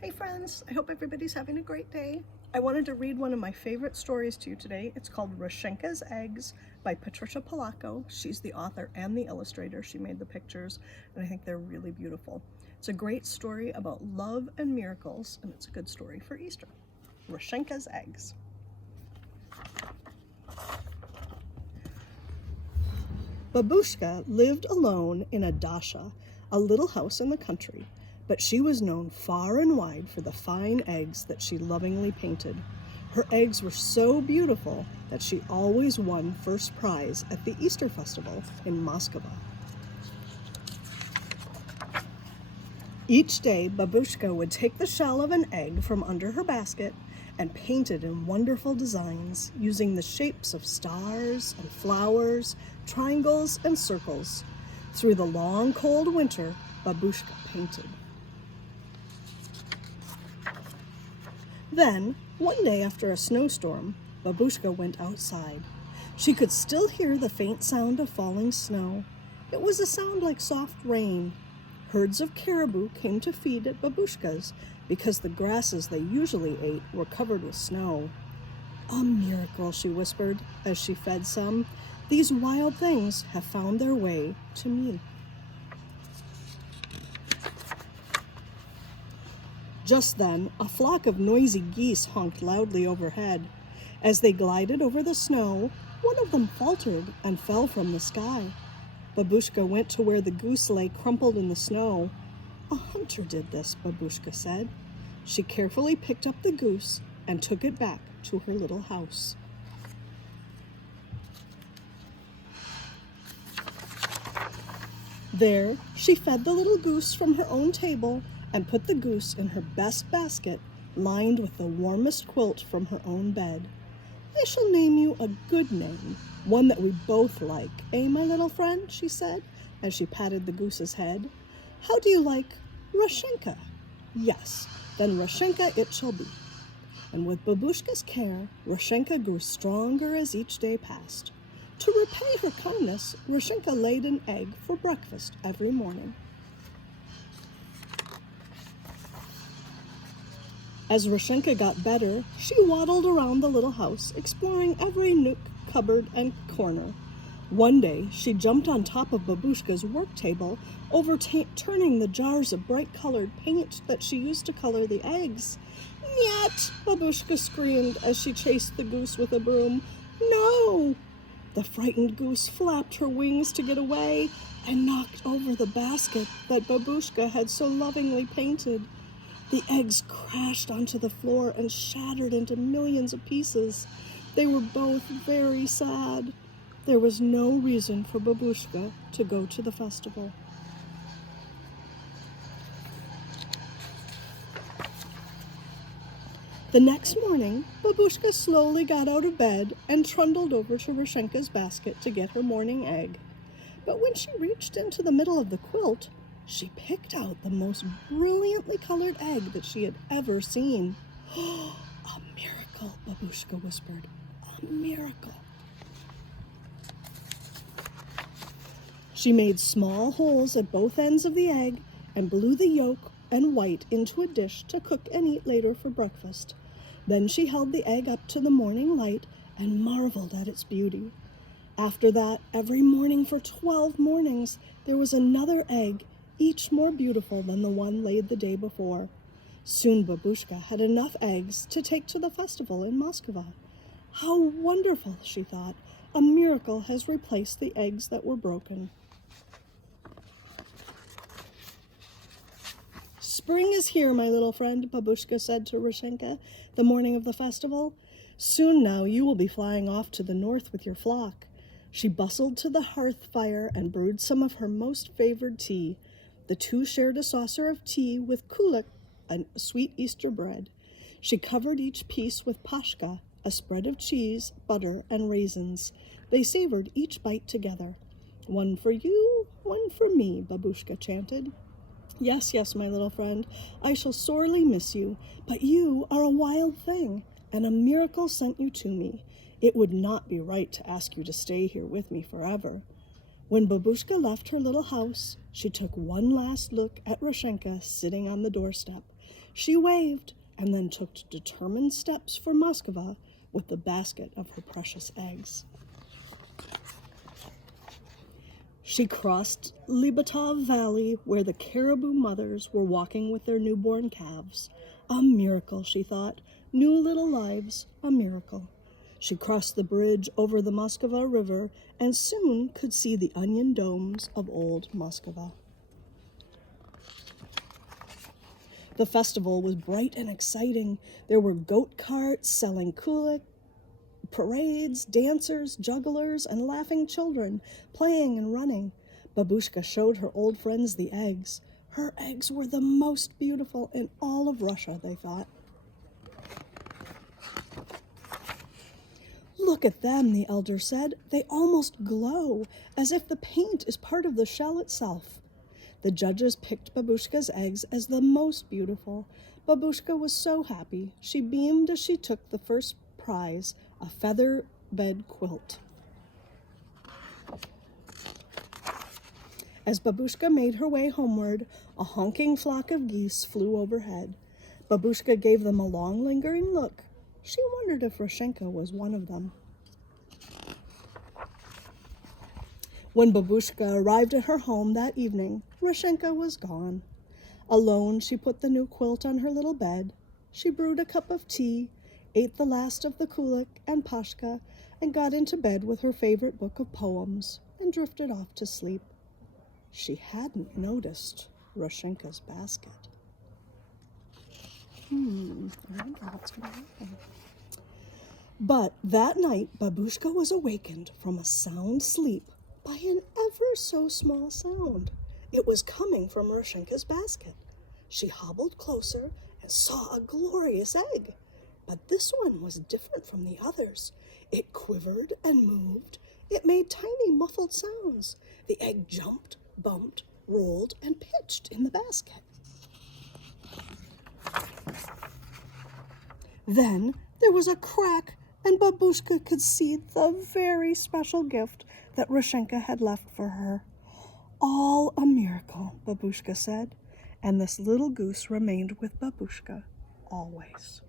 Hey friends, I hope everybody's having a great day. I wanted to read one of my favorite stories to you today. It's called Rechenka's Eggs by Patricia Polacco. She's the author and the illustrator. She made the pictures and I think they're really beautiful. It's a great story about love and miracles, and it's a good story for Easter. Rechenka's Eggs. Babushka lived alone in a dasha, a little house in the country, but she was known far and wide for the fine eggs that she lovingly painted. Her eggs were so beautiful that she always won first prize at the Easter festival in Moscow. Each day, Babushka would take the shell of an egg from under her basket and paint it in wonderful designs using the shapes of stars and flowers, triangles and circles. Through the long, cold winter, Babushka painted. Then, one day after a snowstorm, Babushka went outside. She could still hear the faint sound of falling snow. It was a sound like soft rain. Herds of caribou came to feed at Babushka's because the grasses they usually ate were covered with snow. "A miracle," she whispered as she fed some. "These wild things have found their way to me." Just then, a flock of noisy geese honked loudly overhead. As they glided over the snow, one of them faltered and fell from the sky. Babushka went to where the goose lay crumpled in the snow. "A hunter did this," Babushka said. She carefully picked up the goose and took it back to her little house. There, she fed the little goose from her own table and put the goose in her best basket, lined with the warmest quilt from her own bed. "I shall name you a good name, one that we both like, eh, my little friend?" she said, as she patted the goose's head. "How do you like Rechenka?" "Yes, then Rechenka it shall be." And with Babushka's care, Rechenka grew stronger as each day passed. To repay her kindness, Rechenka laid an egg for breakfast every morning. As Rechenka got better, she waddled around the little house, exploring every nook, cupboard, and corner. One day, she jumped on top of Babushka's work table, overturning the jars of bright-colored paint that she used to color the eggs. "Nyet!" Babushka screamed as she chased the goose with a broom. "No!" The frightened goose flapped her wings to get away and knocked over the basket that Babushka had so lovingly painted. The eggs crashed onto the floor and shattered into millions of pieces. They were both very sad. There was no reason for Babushka to go to the festival. The next morning, Babushka slowly got out of bed and trundled over to Rechenka's basket to get her morning egg. But when she reached into the middle of the quilt, she picked out the most brilliantly colored egg that she had ever seen. "A miracle," Babushka whispered. "A miracle." She made small holes at both ends of the egg and blew the yolk and white into a dish to cook and eat later for breakfast. Then she held the egg up to the morning light and marveled at its beauty. After that, every morning for 12 mornings, there was another egg, each more beautiful than the one laid the day before. Soon Babushka had enough eggs to take to the festival in Moscow. "How wonderful," she thought. "A miracle has replaced the eggs that were broken." "Spring is here, my little friend," Babushka said to Rechenka the morning of the festival. "Soon now you will be flying off to the north with your flock." She bustled to the hearth fire and brewed some of her most favored tea. The two shared a saucer of tea with kulak, a sweet Easter bread. She covered each piece with pashka, a spread of cheese, butter, and raisins. They savored each bite together. "One for you, one for me," Babushka chanted. "Yes, yes, my little friend, I shall sorely miss you, but you are a wild thing, and a miracle sent you to me. It would not be right to ask you to stay here with me forever." When Babushka left her little house, she took one last look at Rechenka sitting on the doorstep. She waved and then took determined steps for Moskva with the basket of her precious eggs. She crossed Libatov Valley where the caribou mothers were walking with their newborn calves. A miracle, she thought. New little lives, a miracle. She crossed the bridge over the Moskva River and soon could see the onion domes of old Moskva. The festival was bright and exciting. There were goat carts selling kulik, parades, dancers, jugglers, and laughing children, playing and running. Babushka showed her old friends the eggs. Her eggs were the most beautiful in all of Russia, they thought. Look at them, the elder said. They almost glow, as if the paint is part of the shell itself. The judges picked Babushka's eggs as the most beautiful. Babushka was so happy. She beamed as she took the first prize, a feather bed quilt. As Babushka made her way homeward, a honking flock of geese flew overhead. Babushka gave them a long, lingering look. She wondered if Rechenka was one of them. When Babushka arrived at her home that evening, Rechenka was gone. Alone, she put the new quilt on her little bed. She brewed a cup of tea, ate the last of the kulik and pashka, and got into bed with her favorite book of poems and drifted off to sleep. She hadn't noticed Rechenka's basket. I wonder what's going to happen. But that night, Babushka was awakened from a sound sleep by an ever so small sound. It was coming from Rechenka's basket. She hobbled closer and saw a glorious egg. But this one was different from the others. It quivered and moved. It made tiny muffled sounds. The egg jumped, bumped, rolled, and pitched in the basket. Then there was a crack, and Babushka could see the very special gift that Rechenka had left for her. All a miracle, Babushka said, and this little goose remained with Babushka always.